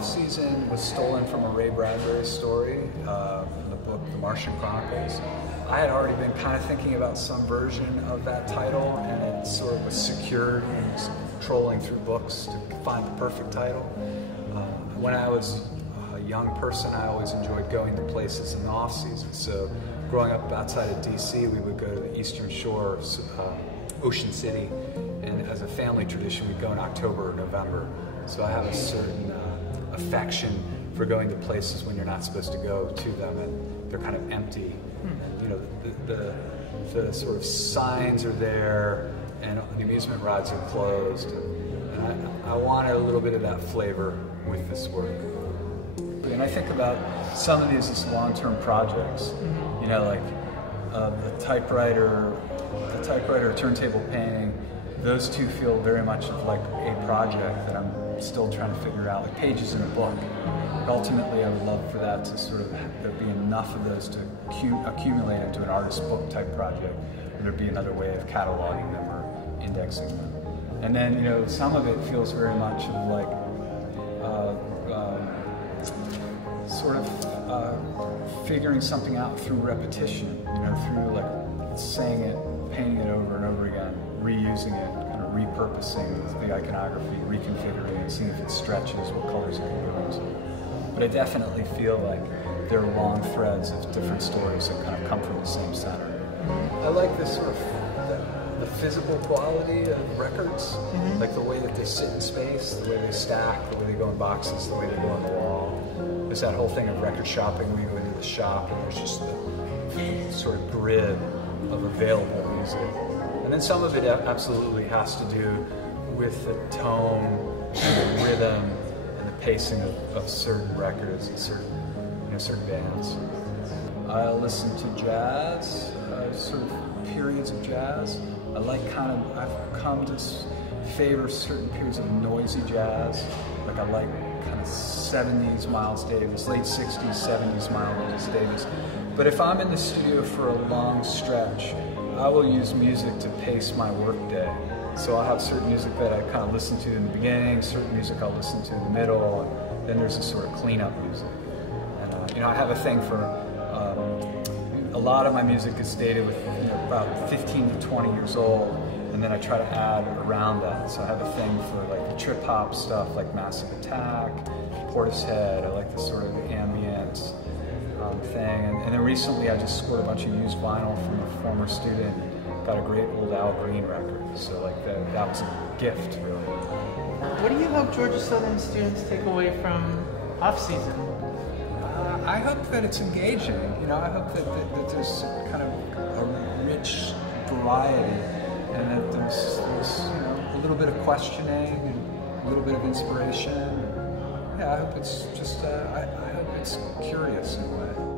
Off-Season was stolen from a Ray Bradbury story from the book The Martian Chronicles. I had already been kind of thinking about some version of that title, and it sort of was secured and was trolling through books to find the perfect title. When I was a young person, I always enjoyed going to places in the off-season. So growing up outside of DC, we would go to the Eastern Shore, Ocean City, and as a family tradition, we'd go in October or November. So I have a certain affection for going to places when you're not supposed to go to them and they're kind of empty. You know, the sort of signs are there and the amusement rides are closed. And I wanted a little bit of that flavor with this work. And I think about some of these as long-term projects. You know, like the typewriter turntable painting. Those two feel very much of like a project that I'm still trying to figure out, like pages in a book. Ultimately, I would love for that to sort of there be enough of those to accumulate into an artist book type project, and there'd be another way of cataloging them or indexing them. And then, you know, some of it feels very much of like sort of figuring something out through repetition, you know, through like saying it, painting it over and over again, reusing it, kind of repurposing the iconography, reconfiguring it, seeing if it stretches, what colors it can go into. But I definitely feel like there are long threads of different stories that kind of come from the same center. I like this sort of the physical quality of records, like the way that they sit in space, the way they stack, the way they go in boxes, the way they go on the wall. There's that whole thing of record shopping. We go into the shop and there's just the sort of grid of available music. And then some of it absolutely has to do with the tone and the rhythm and the pacing of certain records and certain bands. I listen to jazz, sort of periods of jazz. I've come to favor certain periods of noisy jazz. Like I like kind of 70s Miles Davis, late 60s, 70s Miles Davis. But if I'm in the studio for a long stretch, I will use music to pace my workday. So I'll have certain music that I kind of listen to in the beginning, certain music I'll listen to in the middle, and then there's a sort of cleanup music. And you know, I have a thing for a lot of my music is dated with about 15 to 20 years old, and then I try to add around that. So I have a thing for like the trip hop stuff, like Massive Attack, Portishead. I like the sort of ambient thing. And then recently I just scored a bunch of used vinyl from a former student. Got a great old Al Green record. So like that was a gift, really. What do you hope Georgia Southern students take away from Off-Season? I hope that it's engaging. You know, I hope that there's kind of a rich variety, and that there's you know, a little bit of questioning and a little bit of inspiration. Yeah, I hope it's just I hope it's curious in a way.